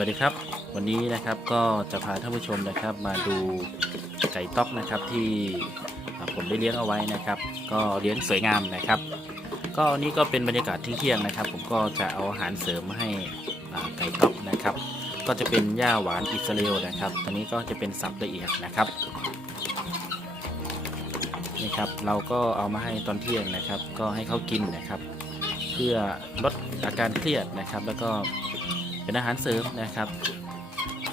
วัสดีครับ วันนี้นะครับก็จะพาท่านผู้ชมนะครับมาดูไก่ต๊อกนะครับที่ผมได้เลี้ยงเอาไว้นะครับ ก็เลี้ยงสวยงามนะครับ ก็นี่ก็เป็นบรรยากาศเที่ยงนะครับ ผมก็จะเอาอาหารเสริมให้ไก่ต๊อกนะครับ ก็จะเป็นหญ้าหวานอิสราเอลนะครับตอนนี้ก็จะเป็นสับละเอียดนะครับนี่ครับเราก็เอามาให้ตอนเที่ยงนะครับ ก็ให้เขากินนะครับ เพื่อลดอาการเครียดนะครับ แล้วก็ เป็นอาหารเสริมนะครับ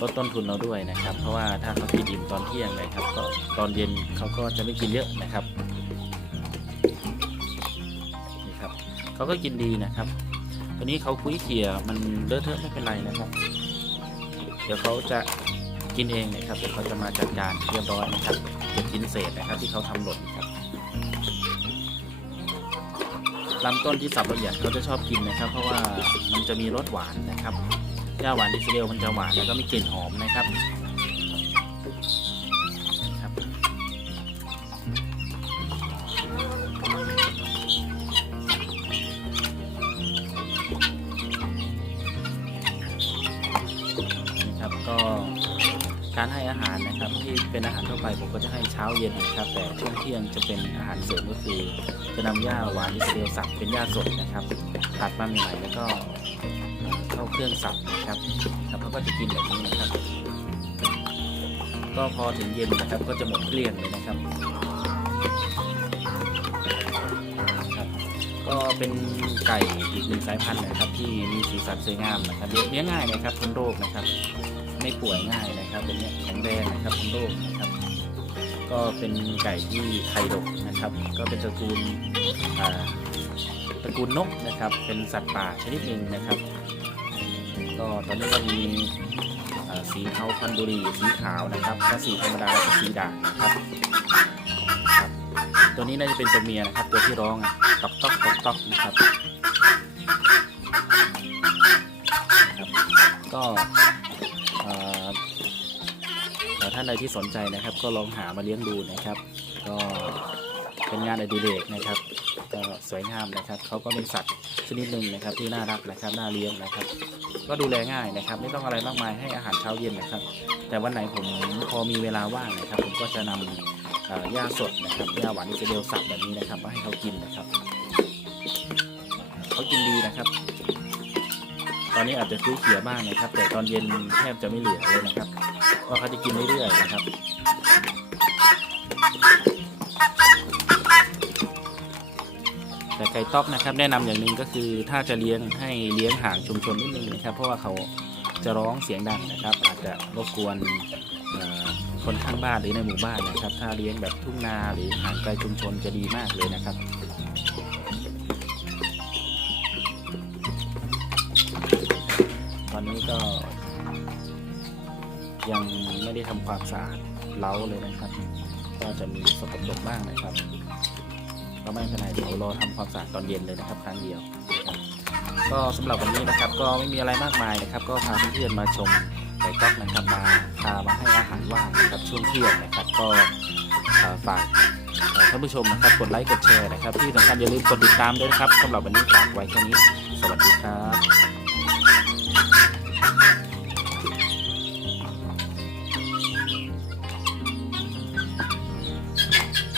ลดต้นทุนเราด้วยนะครับ เพราะว่าถ้าเขากินอิ่มตอนเที่ยงนะครับก็ตอนเย็นเขาก็จะไม่กินเยอะนะครับนี่ครับเขาก็กินดีนะครับตอนนี้เขาคุยเขี่ยมันเลอะเทอะไม่เป็นไรนะครับ เดี๋ยวเขาจะกินเองนะครับเดี๋ยวเขาจะมาจัดการเรียบร้อยนะครับเก็บชิ้นเศษนะครับที่เขาทำหล่นครับ ลำต้นที่สับละเอียดเขาจะชอบกินนะครับ เพราะว่ามันจะมีรสหวานนะครับหญ้าหวานอิสเรลมันจะหวานแล้วก็มีกลิ่นหอมนะครับ อาหารนะครับที่เป็นอาหารทั่วไปผมก็จะให้เช้าเย็นนะครับ แต่ช่วงเที่ยงจะเป็นอาหารเสริมก็คือ จะนำหญ้าหวานอิสราเอลสับเป็นหญ้าสดนะครับตัดมาใหม่ๆแล้วก็เข้าเครื่องสับนะครับครับเขาก็จะกินแบบนี้นะครับ ก็พอถึงเย็นนะครับก็จะหมดเกลี้ยงเลยนะครับก็เป็นไก่อีกหนึ่งสายพันธุ์นะครับ ที่มีสีสันสวยงามนะครับเลี้ยงง่ายนะครับทนโรคนะครับ ไม่ป่วยง่ายนะครับเป็นเนี้ยแข็งแรงนะครับทนโรคนะครับ ก็เป็นไก่ที่ไข่ดกนะครับ ก็เป็นตระกูลตระกูลนกนะครับ เป็นสัตว์ป่าชนิดหนึ่งนะครับ ก็ตอนนี้ก็มีสีเทาพันธุ์บุรีสีขาวนะครับถ้าสีธรรมดาสีด่างนะครับ ตัวนี้น่าจะเป็นตัวเมียนะครับ ตัวที่ร้องอะตอกตอกตอกตอกนะครับก็ ท่านใดที่สนใจนะครับ ก็ลองหามาเลี้ยงดูนะครับ ก็เป็นงานอดิเรกนะครับ ก็สวยงามนะครับเขาก็เป็นสัตว์ชนิดหนึ่งนะครับที่น่ารักนะครับน่าเลี้ยงนะครับ ก็ดูแลง่ายนะครับ ไม่ต้องอะไรมากมายให้อาหารเช้าเย็นนะครับ แต่วันไหนผมพอมีเวลาว่างนะครับ ผมก็จะนำหญ้าสดนะครับหญ้าหวานอิสราเอลสับแบบนี้นะครับมาให้เขากินนะครับเขากินดีนะครับ อนนี้อาจจะคุยเขียบ้างนะครับ แต่ตอนเย็นแทบจะไม่เหลือเลยนะครับว่าเขาจะกินเรื่อยๆนะครับแต่ไก่ต๊อกนะครับ แนะนำอย่างหนึ่งก็คือถ้าจะเลี้ยงให้เลี้ยงห่างชุมชนนิดนึงนะครับ เพราะว่าเขาจะร้องเสียงดังนะครับ อาจจะรบกวนคนข้างบ้านหรือในหมู่บ้านนะครับ ถ้าเลี้ยงแบบทุ่งนาหรือห่างไกลชุมชนจะดีมากเลยนะครับ อนนี้ก็ ยังไม่ได้ทำความสะอาดเล้าเลยนะครับ ก็จะมีสกปรกบ้างนะครับ ก็ไม่เป็นไรเดี๋ยวรอทำความสะอาดตอนเย็นเลยนะครับ ครั้งเดียว ก็สำหรับวันนี้นะครับ ก็ไม่มีอะไรมากมายนะครับ ก็พาเพื่อนๆมาชมไก่ต๊อกนะครับมาพามาให้อาหารว่างนะครับช่วงเที่ยงนะครับ ก็ฝากท่านผู้ชมนะครับกดไลค์กดแชร์นะครับ ที่สำคัญอย่าลืมกดติดตามด้วยนะครับสำหรับวันนี้ฝากไว้แค่นี้ สวัสดีครับ